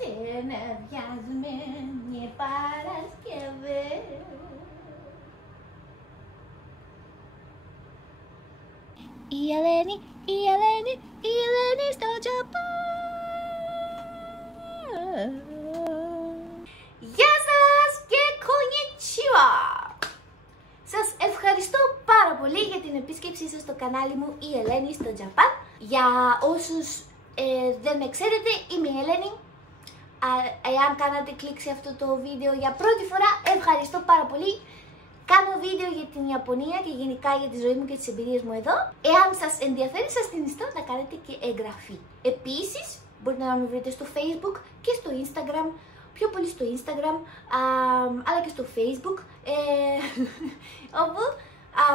Συνεφιασμένη Παρασκευή. Η Ελένη στο Τζαπάν. Γεια σας και konnichiwa. Σας ευχαριστώ πάρα πολύ για την επίσκεψή σας στο κανάλι μου η Ελένη στο Τζαπάν. Για όσους δεν με ξέρετε, είμαι η Ελένη. Εάν κάνατε κλικ σε αυτό το βίντεο για πρώτη φορά, ευχαριστώ πάρα πολύ. Κάνω βίντεο για την Ιαπωνία και γενικά για τη ζωή μου και τις εμπειρίες μου εδώ. Εάν σας ενδιαφέρει, σας συνιστώ να κάνετε και εγγραφή. Επίσης, μπορείτε να με βρείτε στο Facebook και στο Instagram, πιο πολύ στο Instagram, αλλά και στο Facebook, όπου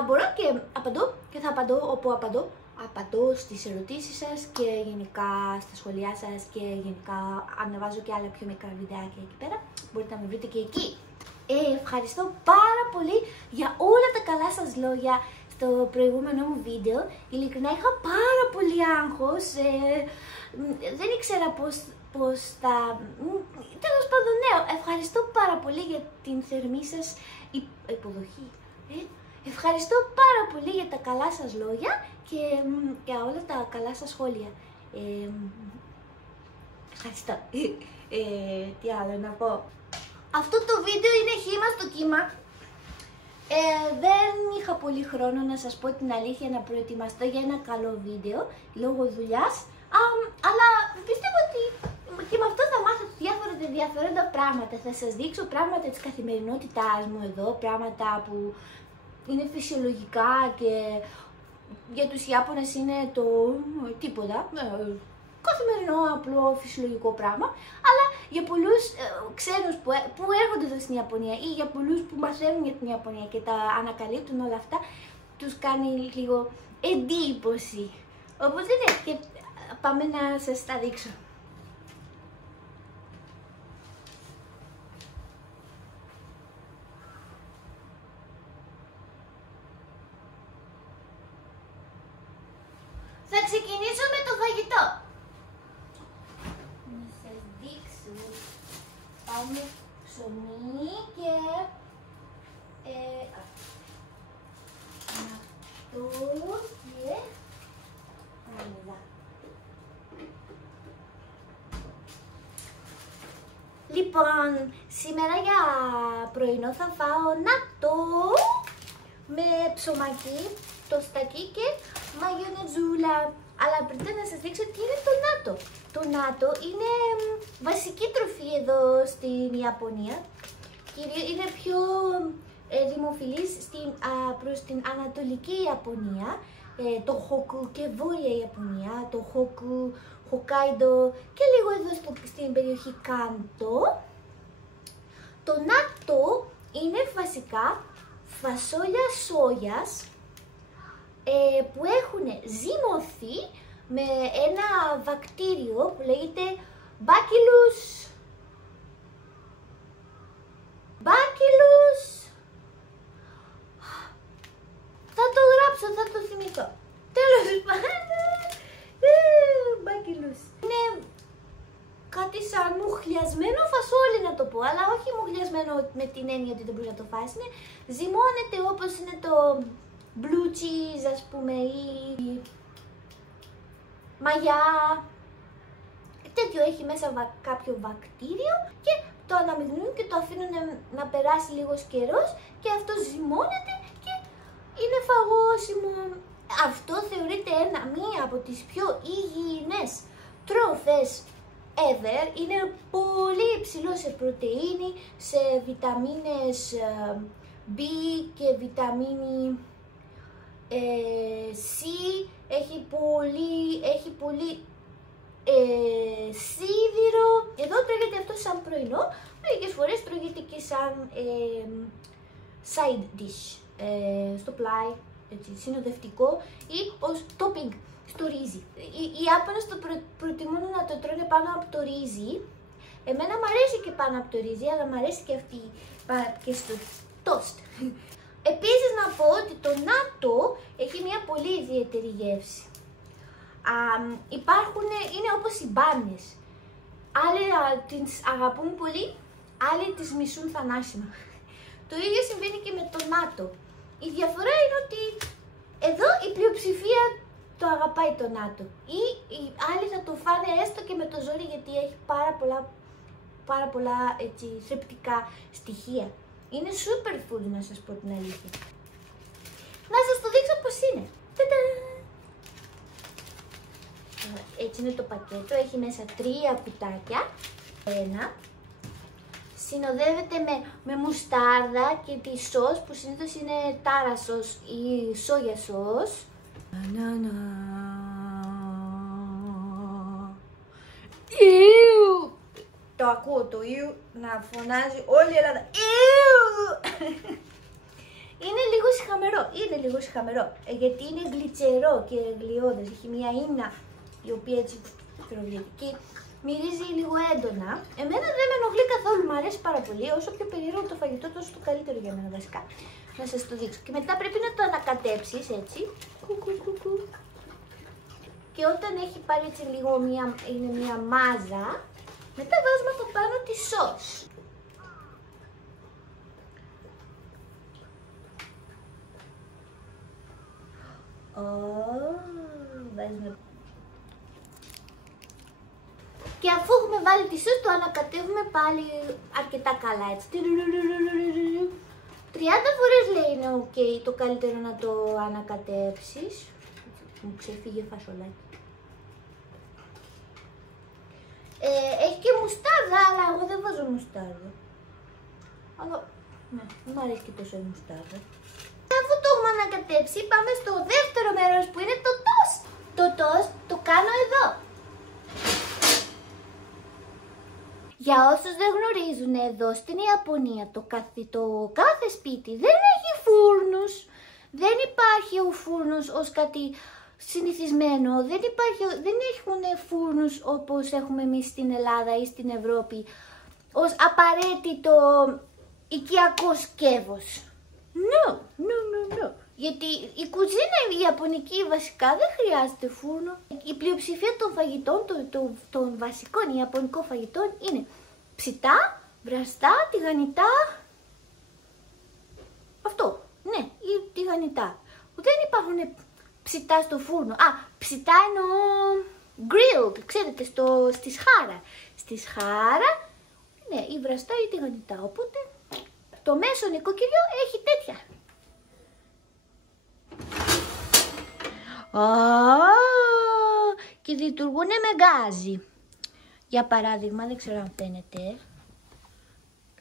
μπορώ και απαντώ και θα απαντώ όπου απαντώ. Απαντώ στις ερωτήσεις σας και γενικά στα σχόλιά σας και γενικά ανεβάζω και άλλα πιο μικρά βιντεάκια εκεί πέρα. Μπορείτε να με βρείτε και εκεί. Ευχαριστώ πάρα πολύ για όλα τα καλά σας λόγια στο προηγούμενο μου βίντεο. Ειλικρινά είχα πάρα πολύ άγχος. Δεν ήξερα πώς θα... Τέλος πάντων, ναι, ευχαριστώ πάρα πολύ για την θερμή σας υποδοχή. Ευχαριστώ πάρα πολύ για τα καλά σας λόγια και για όλα τα καλά σας σχόλια. Ευχαριστώ. Τι άλλο να πω. Αυτό το βίντεο είναι χύμα στο κύμα. Δεν είχα πολύ χρόνο, να σας πω την αλήθεια, να προετοιμαστώ για ένα καλό βίντεο λόγω δουλειάς. Αλλά πιστεύω ότι και με αυτό θα μάθετε διάφορα ενδιαφέροντα πράγματα. Θα σας δείξω πράγματα της καθημερινότητάς μου εδώ, πράγματα που είναι φυσιολογικά και για τους Ιάπωνες είναι το τίποτα, καθημερινό, απλό, φυσιολογικό πράγμα, αλλά για πολλούς ξένους που έρχονται εδώ στην Ιαπωνία ή για πολλούς που μαθαίνουν για την Ιαπωνία και τα ανακαλύπτουν όλα αυτά, τους κάνει λίγο εντύπωση. Οπότε ναι, και πάμε να σας τα δείξω. Θα ξεκινήσω με το φαγητό. Να σας δείξω. Πάμε ψωμί και αυτό και εδώ. Λοιπόν, σήμερα για πρωινό θα φάω νάτο με ψωμάκι, τοστάκι και μαγιονετζούλα. Αλλά πριν να σας δείξω τι είναι το νάτο. Το νάτο είναι βασική τροφή εδώ στην Ιαπωνία. Είναι πιο δημοφιλής προς την Ανατολική Ιαπωνία, το Χοκού και Βόρεια Ιαπωνία, το Χοκού, Χοκάιντο και λίγο εδώ στην περιοχή Κάντο. Το νάτο είναι βασικά φασόλια σόγιας που έχουν ζυμωθεί με ένα βακτήριο που λέγεται Bacillus. Θα το γράψω, θα το θυμηθώ. Τέλος πάντων, Bacillus. Είναι κάτι σαν μουχλιασμένο φασόλι, να το πω, αλλά όχι μουχλιασμένο με την έννοια ότι δεν μπορεί να το φας. Είναι ζυμώνεται όπως είναι το blue cheese, ας πούμε, ή μαγιά. Τέτοιο έχει μέσα κάποιο βακτήριο και το αναμειγνύουν και το αφήνουν να περάσει λίγος καιρός και αυτό ζυμώνεται και είναι φαγώσιμο. Αυτό θεωρείται μία από τις πιο υγιεινές τροφές ever. Είναι πολύ υψηλό σε πρωτεΐνη, σε βιταμίνες B και βιταμίνη C, έχει πολύ σίδηρο. Εδώ τρώγεται αυτό σαν πρωινό, μερικές φορές τρώγεται και σαν side dish, στο πλάι, έτσι, συνοδευτικό ή ως topping στο ρύζι. Οι Ιάπωνες το προτιμούν να το τρώνε πάνω από το ρύζι. Εμένα μου αρέσει και πάνω από το ρύζι, αλλά μου αρέσει και αυτή και στο toast. Επίσης να πω ότι το νάτο έχει μια πολύ ιδιαίτερη γεύση. Είναι όπως οι μπάνιες. Άλλοι τις αγαπούν πολύ, άλλοι τις μισούν θανάσιμα. Το ίδιο συμβαίνει και με το νάτο. Η διαφορά είναι ότι εδώ η πλειοψηφία το αγαπάει το νάτο. Ή οι άλλοι θα το φάνε έστω και με το ζόρι, γιατί έχει πάρα πολλά έτσι, θρεπτικά στοιχεία. Είναι super food, να σας πω την αλήθεια. Να σας το δείξω πώς είναι. Ταντα! Έτσι είναι το πακέτο, έχει μέσα 3 κουτάκια. Ένα. Συνοδεύεται με μουστάρδα και τη σος που συνήθως είναι τάρα σος ή σόγια σος. Ιου! Το ακούω το ιου να φωνάζει όλη η Ελλάδα. Ιου! Είναι λίγο σιχαμερό, γιατί είναι γλιτσερό και γλιώδες. Έχει μια ίνα η οποία έτσι χειροβιετική. Μυρίζει λίγο έντονα. Εμένα δεν με ενοχλεί καθόλου, μου αρέσει πάρα πολύ. Όσο πιο περίεργο το φαγητό, τόσο το καλύτερο για μένα βασικά. Να σας το δείξω. Και μετά πρέπει να το ανακατέψεις έτσι. Και όταν έχει πάλι έτσι λίγο είναι μια μάζα, μετά βάζουμε από πάνω τη σος. Βάζουμε. Και αφού έχουμε βάλει τη σος, το ανακατεύουμε πάλι αρκετά καλά, έτσι. 30 φορές λέει είναι ok, το καλύτερο να το ανακατέψεις. Μου ξεφύγε φασολάκι. Έχει και μουστάρδα, αλλά εγώ δεν βάζω μουστάρδα. Αλλά, ναι, δεν μου αρέσει και τόσο η μουστάρδα. Αφού το έχουμε ανακατέψει, πάμε στο δεύτερο μέρος που είναι το toast. Το toast το κάνω εδώ. Για όσους δεν γνωρίζουν, εδώ στην Ιαπωνία το κάθε σπίτι δεν έχει φούρνους. Δεν υπάρχει ο φούρνος ως κάτι συνηθισμένο. Δεν έχουν φούρνους όπως έχουμε εμείς στην Ελλάδα ή στην Ευρώπη ως απαραίτητο οικιακό σκεύος. No. Γιατί η κουζίνα η ιαπωνική βασικά δεν χρειάζεται φούρνο. Η πλειοψηφία των φαγητών, των βασικών ιαπωνικών φαγητών είναι ψητά, βραστά, τηγανιτά. Αυτό, ναι, ή τηγανιτά. Δεν υπάρχουν ψητά στο φούρνο. Ψητά εννοώ grilled, ξέρετε, στη σχάρα. Στη σχάρα, ναι, ή βραστά ή τηγανιτά. Οπότε το μέσο νοικοκυριό έχει τέτοια. Και λειτουργούν με γκάζι. Για παράδειγμα, δεν ξέρω αν φαίνεται.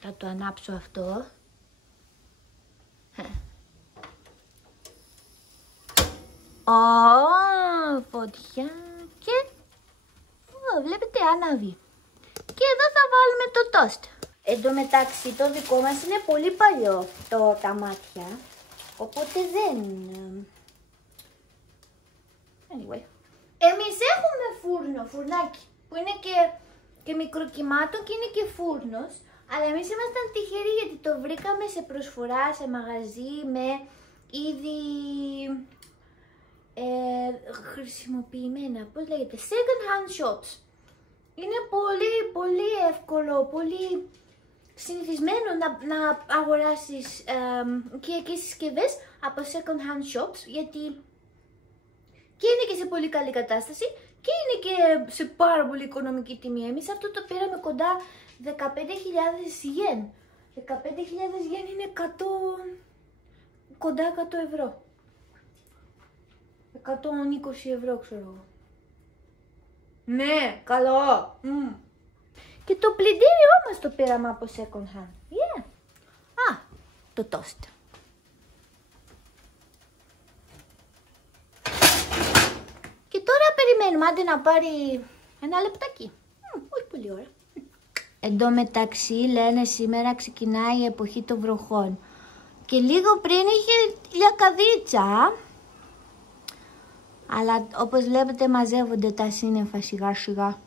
Θα το ανάψω αυτό. Φωτιά και βλέπετε ανάβει. Και εδώ θα βάλουμε το τόστ. Εν τω μεταξύ το δικό μας είναι πολύ παλιό τα μάτια, οπότε δεν... Anyway. Εμείς έχουμε φουρνάκι, που είναι και μικροκυμάτο και είναι και φούρνος, αλλά εμείς ήμασταν τυχεροί γιατί το βρήκαμε σε προσφορά, σε μαγαζί με ήδη χρησιμοποιημένα, πώς λέγεται, second hand shops. Είναι πολύ εύκολο, πολύ συνηθισμένο να αγοράσεις οικιακές συσκευές από second hand shops, γιατί και είναι και σε πολύ καλή κατάσταση και είναι και σε πάρα πολύ οικονομική τιμή. Εμείς αυτό το πήραμε κοντά 15.000 yen. 15.000 yen είναι κοντά 100 ευρώ. 120 ευρώ ξέρω εγώ. Ναι, καλό. Και το πλυντήριό μας το πήραμε από second hand. Yeah. Το toast. Και τώρα περιμένουμε, άντε να πάρει ένα λεπτάκι. Όχι πολύ ώρα. Εν τω μεταξύ λένε σήμερα ξεκινάει η εποχή των βροχών. Και λίγο πριν είχε λιακαδίτσα. Αλλά όπως βλέπετε μαζεύονται τα σύννεφα σιγά σιγά.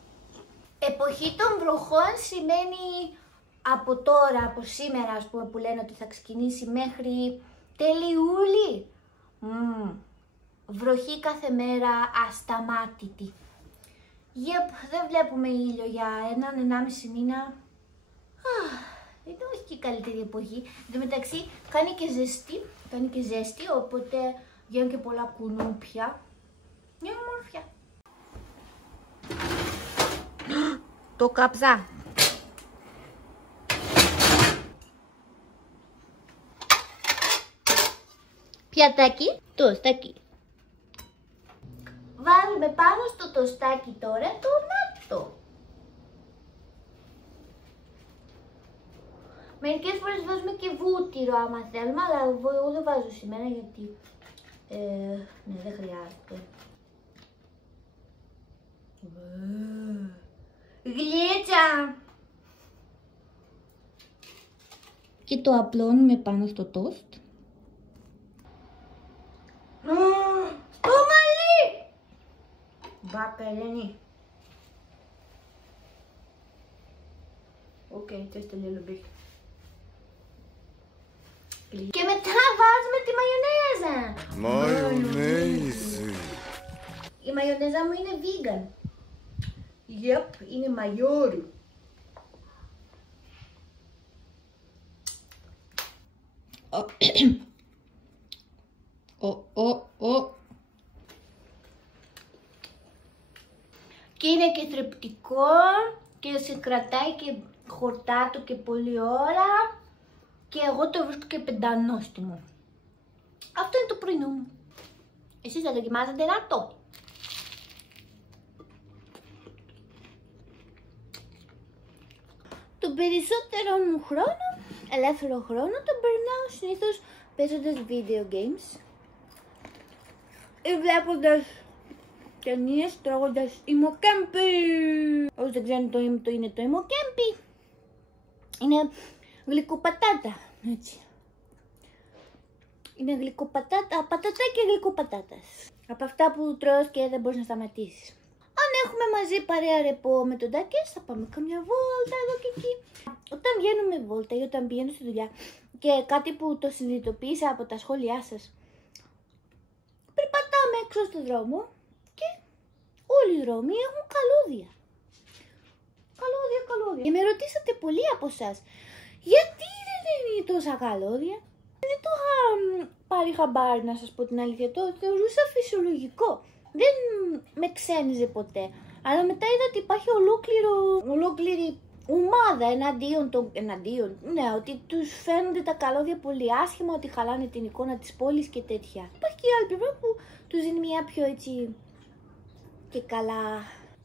Εποχή των βροχών σημαίνει από τώρα, από σήμερα ας πούμε, που λένε ότι θα ξεκινήσει μέχρι τέλη Ιούλη. Βροχή κάθε μέρα ασταμάτητη. Δεν βλέπουμε ήλιο για 1,5 μήνα. Δεν όχι και η καλύτερη εποχή. Εν τω μεταξύ κάνει και ζέστη, οπότε βγαίνουν και πολλά κουνούπια. Μια ομορφιά. Το καψά. Πιατάκι, τοστάκι. Βάζουμε πάνω στο τοστάκι τώρα το νάτο. Μερικές φορές βάζουμε και βούτυρο άμα θέλουμε, αλλά εγώ δεν βάζω σήμερα γιατί ναι, δεν χρειάζεται. Γλίτσα! Και το απλώνουμε πάνω στο τόστ. Το μαλλί! Μπάκα, Ελένη. Okay, just a little bit. Και μετά βάζουμε τη μαγιονέζα. Μαγιονέζι. Η μαγιονέζα μου είναι vegan. Yep, είναι μαγιόρι. Και είναι και θρεπτικό και σε κρατάει και χορτάτο και πολλή ώρα. Και εγώ το βρίσκω και πεντανόστιμο. Αυτό είναι το πρωινό μου. Εσείς θα δοκιμάζετε νάτο. Τον περισσότερο μου χρόνο, ελεύθερο χρόνο, τον περνάω συνήθως παίζοντας video games ή βλέποντας ταινίες, τρώγοντας ημοκέμπι. Όσοι δεν ξέρουν το είναι το ημοκέμπι. Είναι γλυκοπατάτα, έτσι. Είναι γλυκοπατάτα, πατατάκια γλυκοπατάτας. Από αυτά που τρως και δεν μπορείς να σταματήσεις. Αν έχουμε μαζί παρέα ρεπό με τον Τάκες, θα πάμε καμιά βόλτα εδώ και εκεί. Όταν βγαίνουμε βόλτα ή όταν πηγαίνω στη δουλειά και κάτι που το συνειδητοποίησα από τα σχόλιά σας, περπατάμε έξω στον δρόμο και όλοι οι δρόμοι έχουν καλώδια. Καλώδια. Και με ρωτήσατε πολλοί από εσάς, γιατί δεν είναι τόσα καλώδια. Δεν το είχα πάρει χαμπάρι, να σας πω την αλήθεια, το θεωρούσα φυσιολογικό. Δεν με ξένιζε ποτέ. Αλλά μετά είδα ότι υπάρχει ολόκληρη ομάδα εναντίον. Ναι, ότι τους φαίνονται τα καλώδια πολύ άσχημα, ότι χαλάνε την εικόνα της πόλης και τέτοια. Υπάρχει και άλλη πλευρά που τους δίνει μια πιο έτσι και καλά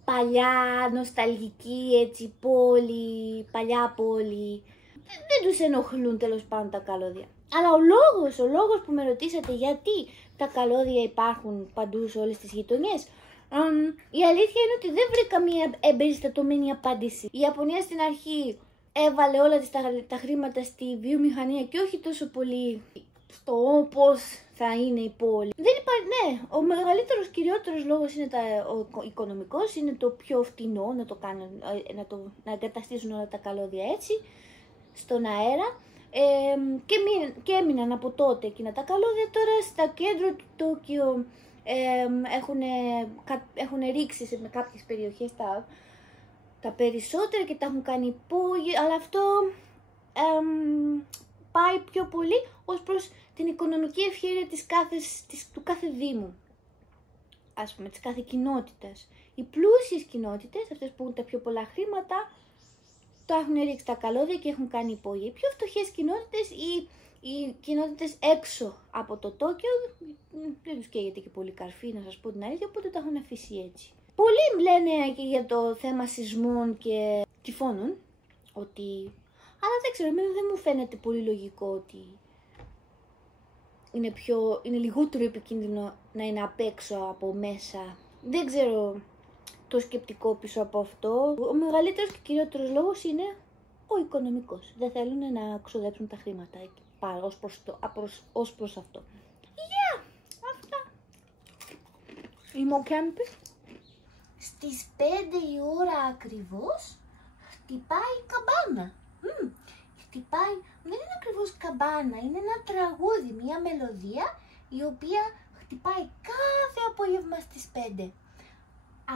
παλιά, νοσταλγική έτσι πόλη, παλιά πόλη. Δεν τους ενοχλούν τέλος πάντων τα καλώδια. Αλλά ο λόγος που με ρωτήσατε γιατί τα καλώδια υπάρχουν παντού σε όλες τις γειτονιές, η αλήθεια είναι ότι δεν βρήκα μια εμπεριστατωμένη απάντηση. Η Ιαπωνία στην αρχή έβαλε όλα τα χρήματα στη βιομηχανία και όχι τόσο πολύ στο πώς θα είναι η πόλη. Δεν υπάρχει, ναι, ο μεγαλύτερος κυριότερος λόγος είναι ο οικονομικός, είναι το πιο φτηνό να το κάνουν, να εγκαταστήσουν όλα τα καλώδια έτσι, στον αέρα. Και έμειναν από τότε εκείνα τα καλώδια. Τώρα στα κέντρο του Τόκιο έχουν ρίξει σε κάποιες περιοχές τα περισσότερα και τα έχουν κάνει υπόγεια, αλλά αυτό πάει πιο πολύ ως προς την οικονομική ευχέρεια του κάθε δήμου, ας πούμε, της κάθε κοινότητας. Οι πλούσιες κοινότητες, αυτές που έχουν τα πιο πολλά χρήματα, το έχουν ρίξει τα καλώδια και έχουν κάνει υπόγεια. Οι πιο φτωχές κοινότητες ή οι κοινότητες έξω από το Τόκιο δεν τους καίγεται και πολύ καρφί, να σας πω την αλήθεια, οπότε τα έχουν αφήσει έτσι. Πολλοί λένε και για το θέμα σεισμών και τυφώνων, αλλά δεν ξέρω, εμένα δεν μου φαίνεται πολύ λογικό ότι είναι λιγότερο επικίνδυνο να είναι απ' έξω από μέσα. Δεν ξέρω το σκεπτικό πίσω από αυτό. Ο μεγαλύτερος και κυριότερος λόγος είναι ο οικονομικός. Δεν θέλουν να ξοδέψουν τα χρήματα ως προς αυτό. Αυτά. Είμαι ο Κέμπι. Στις 5 η ώρα ακριβώς χτυπάει η καμπάνα. Χτυπάει, δεν είναι ακριβώς καμπάνα, είναι ένα τραγούδι, μια μελωδία η οποία χτυπάει κάθε απόγευμα στις 5.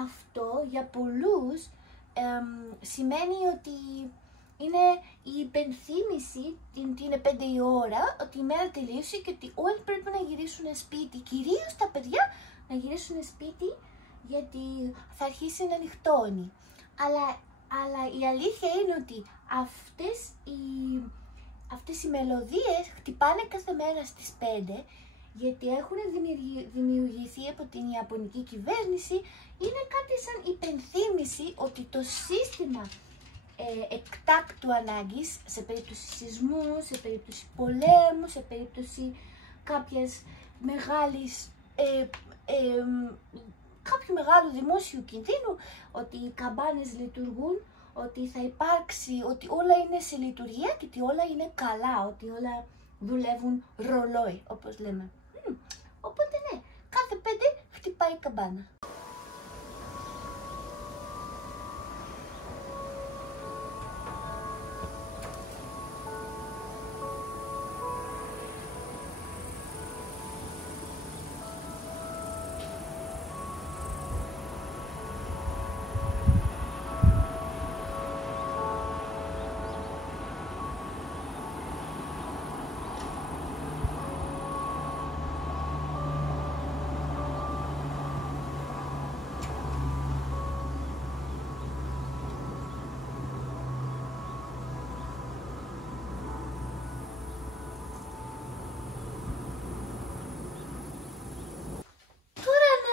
αυτό για πολλούς σημαίνει ότι είναι η υπενθύμηση την 5 η ώρα ότι η μέρα τελείωσε και ότι όλοι πρέπει να γυρίσουν σπίτι, κυρίως τα παιδιά να γυρίσουν σπίτι γιατί θα αρχίσει να νυχτώνει. Αλλά η αλήθεια είναι ότι αυτές οι μελωδίες χτυπάνε κάθε μέρα στις 5 γιατί έχουν δημιουργηθεί από την Ιαπωνική κυβέρνηση. Είναι κάτι σαν υπενθύμηση ότι το σύστημα εκτάκτου ανάγκης σε περίπτωση σεισμού, σε περίπτωση πολέμου, σε περίπτωση κάποιου μεγάλου δημόσιου κινδύνου, ότι οι καμπάνες λειτουργούν, ότι θα υπάρξει, ότι όλα είναι σε λειτουργία και ότι όλα είναι καλά, ότι όλα δουλεύουν ρολόι, όπως λέμε. Οπότε ναι, κάθε 5 χτυπάει η καμπάνα.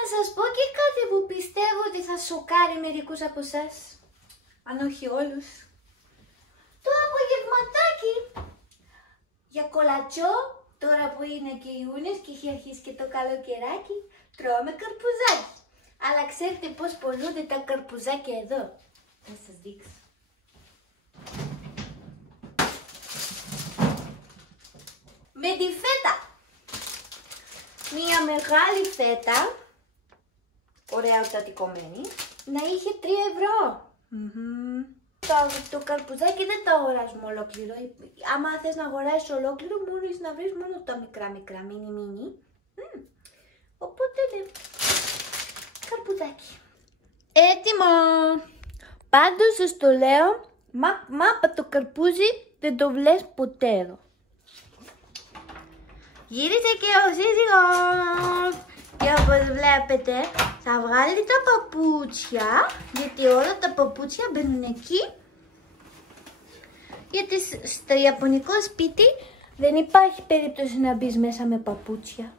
Να σας πω και κάτι που πιστεύω ότι θα σοκάρει μερικούς από εσάς, αν όχι όλους. Το απογευματάκι για κολατσό, τώρα που είναι και Ιούνιος και έχει αρχίσει και το καλοκαιράκι, τρώμε καρπουζάκι. Αλλά ξέρετε πώς πολλούνται τα καρπουζάκια εδώ? Θα σας δείξω. Με τη φέτα. Μία μεγάλη φέτα, ωραία οτατικωμένη, να είχε 3 ευρώ. Το καρπουζάκι δεν το αγοράζουμε ολόκληρο. Άμα θες να αγοράσεις ολόκληρο, μπορείς να βρεις μόνο τα μικρά, μίνι. Οπότε ναι, καρπουζάκι. Έτοιμο! Πάντως σας το λέω, μάπα το καρπούζι δεν το βλες ποτέ εδώ. Γύρισε και ο σύζυγος! Και όπως βλέπετε θα βγάλει τα παπούτσια, γιατί όλα τα παπούτσια μπαίνουν εκεί. Γιατί στο ιαπωνικό σπίτι δεν υπάρχει περίπτωση να μπεις μέσα με παπούτσια.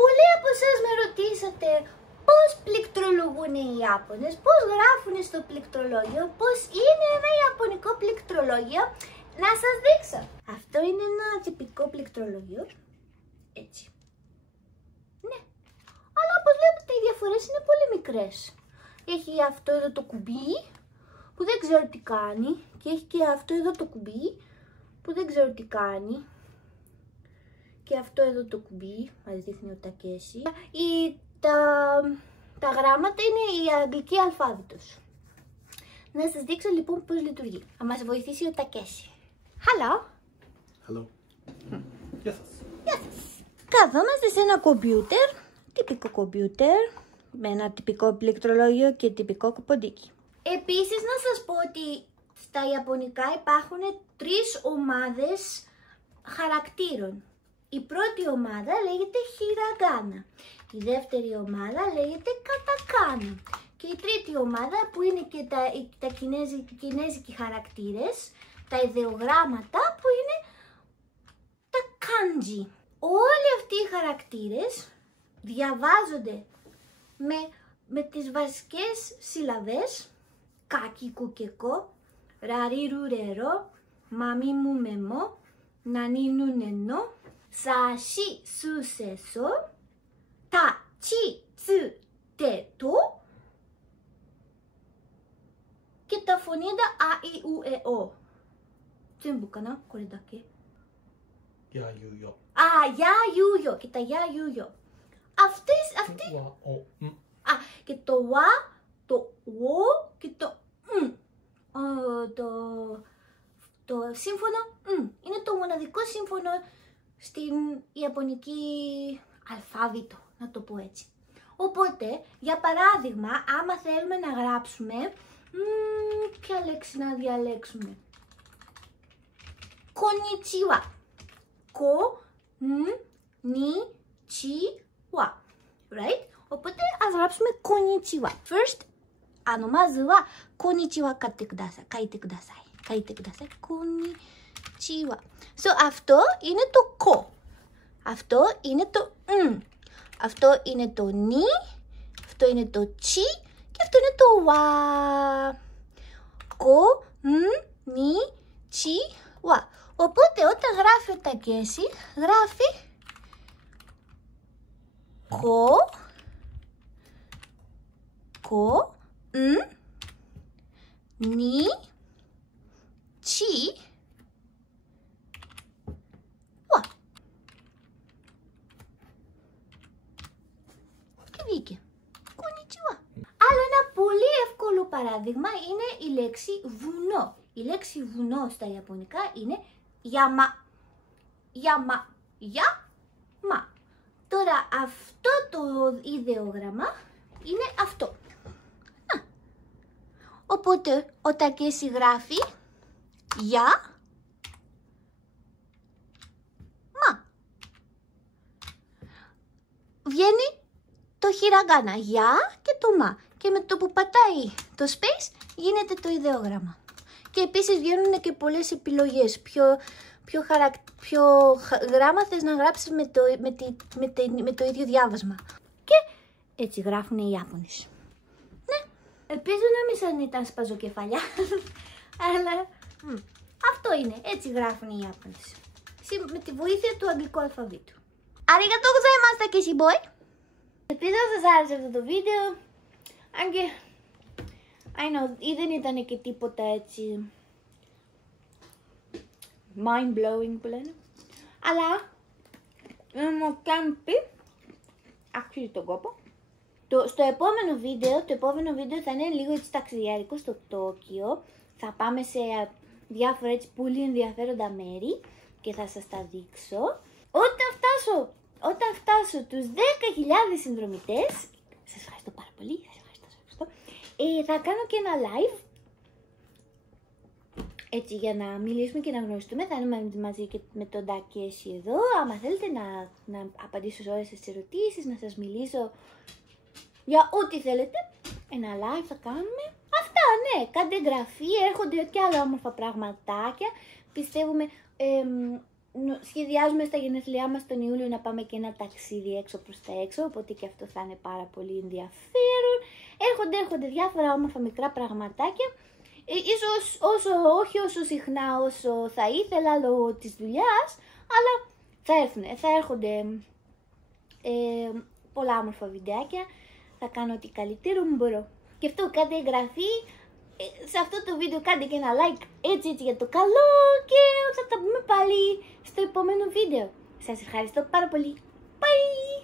Πολλοί από εσάς με ρωτήσατε πώς πληκτρολογούν οι Ιάπωνες, πώς γράφουν στο πληκτρολόγιο, πώς είναι ένα ιαπωνικό πληκτρολόγιο. Να σας δείξω. Αυτό είναι ένα τυπικό πληκτρολόγιο. Έτσι. Ναι. Αλλά όπως βλέπετε οι διαφορές είναι πολύ μικρές. Έχει αυτό εδώ το κουμπί που δεν ξέρω τι κάνει. Και έχει και αυτό εδώ το κουμπί που δεν ξέρω τι κάνει. Και αυτό εδώ το κουμπί, μας δείχνει ο Τακέσι. Τα γράμματα είναι η αγγλική αλφάβητος. Να σας δείξω λοιπόν πώς λειτουργεί. Θα μας βοηθήσει ο Τακέσι. Hello. Hello. Γεια σας. Γεια σας. Καθόμαστε σε ένα κομπιούτερ, τυπικό κομπιούτερ, με ένα τυπικό πληκτρολόγιο και τυπικό ποντίκι. Επίσης να σας πω ότι στα Ιαπωνικά υπάρχουν 3 ομάδες χαρακτήρων. Η πρώτη ομάδα λέγεται Χιραγκάνα, η δεύτερη ομάδα λέγεται Κατακάνα και η τρίτη ομάδα που είναι και τα κινέζικοι χαρακτήρες, τα ιδεογράμματα που είναι τα kanji. Όλοι αυτοί οι χαρακτήρες διαβάζονται με τις βασικές συλλαβές κάκι κουκεκό, ραρίρου ρερό, μαμί μου μεμό, νανίνου νενό, σασί σου σεσό, τα τσι τσου τε το και τα φωνήτα α, ι, ου, ε, ο. Τσέμπου κανά, κορε δακέ. Για γιου γιο. Α, για γιου γιο και τα για γιου γιο. Αυτοί. Α, και το wa, το wo και το το σύμφωνο είναι το μοναδικό σύμφωνο στην ιαπωνική αλφάβητο, να το πω έτσι. Οπότε, για παράδειγμα, άμα θέλουμε να γράψουμε, ποια λέξη να διαλέξουμε. Konnichiwa. Konnichiwa. Right? Οπότε, ας γράψουμε konnichiwa. First,まずはkonnichiwa書いてください. Konnichiwa. So, αυτό είναι το ko. Αυτό είναι το Αυτό είναι το νι, αυτό είναι το τσι και αυτό είναι το wa. Konnichiwa. Οπότε όταν γράφει ο Τακέσι, γράφει νι, τσι, wa. Και βγήκε. Konnichiwa. Άλλο ένα πολύ εύκολο παράδειγμα είναι η λέξη βουνό. Η λέξη βουνό στα ιαπωνικά είναι yama. Yama. Τώρα αυτό το ιδεόγραμμα είναι αυτό. Οπότε ο Τακέσι γράφει για μα. Βγαίνει το χιραγκάνα για και το μα. Και με το που πατάει το space γίνεται το ιδεόγραμμα. Και επίσης βγαίνουν και πολλές επιλογές. Ποιο γράμμα θες να γράψεις με το ίδιο διάβασμα. Και έτσι γράφουν οι Ιάπωνες. Ναι, ελπίζω να μην σαν ήταν σπαζοκεφαλιά. Αλλά αυτό είναι, έτσι γράφουν οι Ιάπωνες. Με τη βοήθεια του αγγλικού αλφαβήτου. Αριγκατό γοζάιμαστα και σιμπόι. Ελπίζω σας άρεσε αυτό το βίντεο. Αν και δεν ήταν και τίποτα έτσι mind blowing που λένε. Αλλά μου κάνει πει αξίζει τον κόπο. Το επόμενο βίντεο θα είναι λίγο έτσι ταξιδιάρικο στο Τόκιο. Θα πάμε σε διάφορα έτσι πολύ ενδιαφέροντα μέρη και θα σας τα δείξω. Όταν φτάσω τους 10.000 συνδρομητές, σας ευχαριστώ πάρα πολύ, θα κάνω και ένα live, έτσι για να μιλήσουμε και να γνωριστούμε. Θα είμαι μαζί και με τον Τακέσι εδώ. Άμα θέλετε να απαντήσω σε όλες τις ερωτήσεις, να σας μιλήσω για ό,τι θέλετε, ένα live θα κάνουμε. Αυτά, ναι, κάντε εγγραφή, έρχονται και άλλα όμορφα πραγματάκια. Πιστεύουμε, σχεδιάζουμε στα γενέθλιά μας τον Ιούλιο να πάμε και ένα ταξίδι έξω προς τα έξω, οπότε και αυτό θα είναι πάρα πολύ ενδιαφέρον. Έρχονται διάφορα όμορφα μικρά πραγματάκια, ίσως όχι όσο συχνά όσο θα ήθελα λόγω της δουλειάς, αλλά θα έρχονται πολλά όμορφα βιντεάκια, θα κάνω ό,τι καλύτερο μου μπορώ. Και αυτό, κάντε εγγραφή, σε αυτό το βίντεο κάντε και ένα like έτσι για το καλό και θα τα πούμε πάλι στο επόμενο βίντεο. Σας ευχαριστώ πάρα πολύ. Bye!